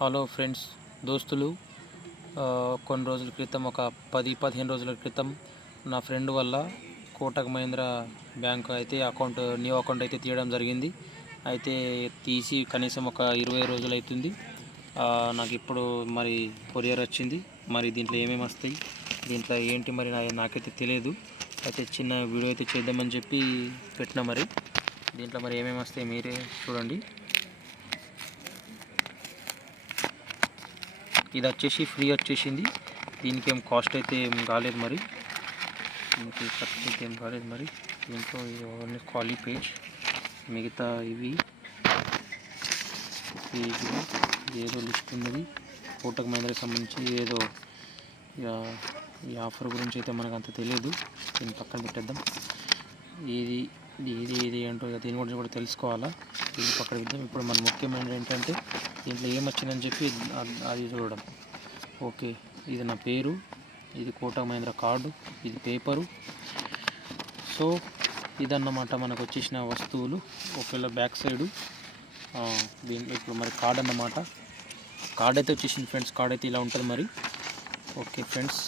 Hello friends, దోస్తులు. కొన్ని రోజుల క్రితం, ఒక 10-15 రోజుల క్రితం నా ఫ్రెండ్ వల్ల కోటక్ మహీంద్రా బ్యాంక్ అయితే న్యూ అకౌంట్ అయితే తీయడం జరిగింది. అయితే తీసి కనీసం ఒక 20 రోజులు అవుతుంది. నాకు ఇప్పుడు మరి కొరియర్ వచ్చింది. మరి దీంట్లో ఏమేమి వస్తాయి, దీంట్లో ఏంటి మరి నాకైతే తెలియదు. అయితే చిన్న వీడియో అయితే చేద్దామని చెప్పి పెట్టిన. మరి దీంట్లో మరి ఏమేమి వస్తాయి మీరే చూడండి. ఇది వచ్చేసి ఫ్రీ వచ్చేసింది. దీనికి ఏం కాస్ట్ అయితే ఏం కాలేదు. మరి దీనికి ఖర్చు అయితే ఏం కాలేదు. మరి దీంట్లో ఓన్లీ ఖాళీ పేజ్, మిగతా ఇవి పేజీలు ఏదో లిస్ట్ ఉన్నది. కోటక్ మహీంద్రాకి సంబంధించి ఏదో ఈ ఆఫర్ గురించి అయితే మనకు అంత తెలియదు. దీన్ని పక్కన పెట్టేద్దాం. ఇది ఏంటో దీని గురించి కూడా తెలుసుకోవాలా. దీన్ని పక్కన పెద్దాం. ఇప్పుడు మన ముఖ్యమైన ఏంటంటే దీంట్లో ఏమొచ్చిందని చెప్పి అది చూడడం. ఓకే, ఇది నా పేరు, ఇది కోటక్ మహీంద్రా కార్డు, ఇది పేపరు. సో ఇదన్నమాట మనకు వచ్చేసిన వస్తువులు. ఒకవేళ బ్యాక్ సైడు దీంట్లో ఇప్పుడు మరి కార్డ్ అన్నమాట. కార్డ్ అయితే వచ్చేసింది ఫ్రెండ్స్. కార్డ్ అయితే ఇలా ఉంటుంది మరి. Okay friends.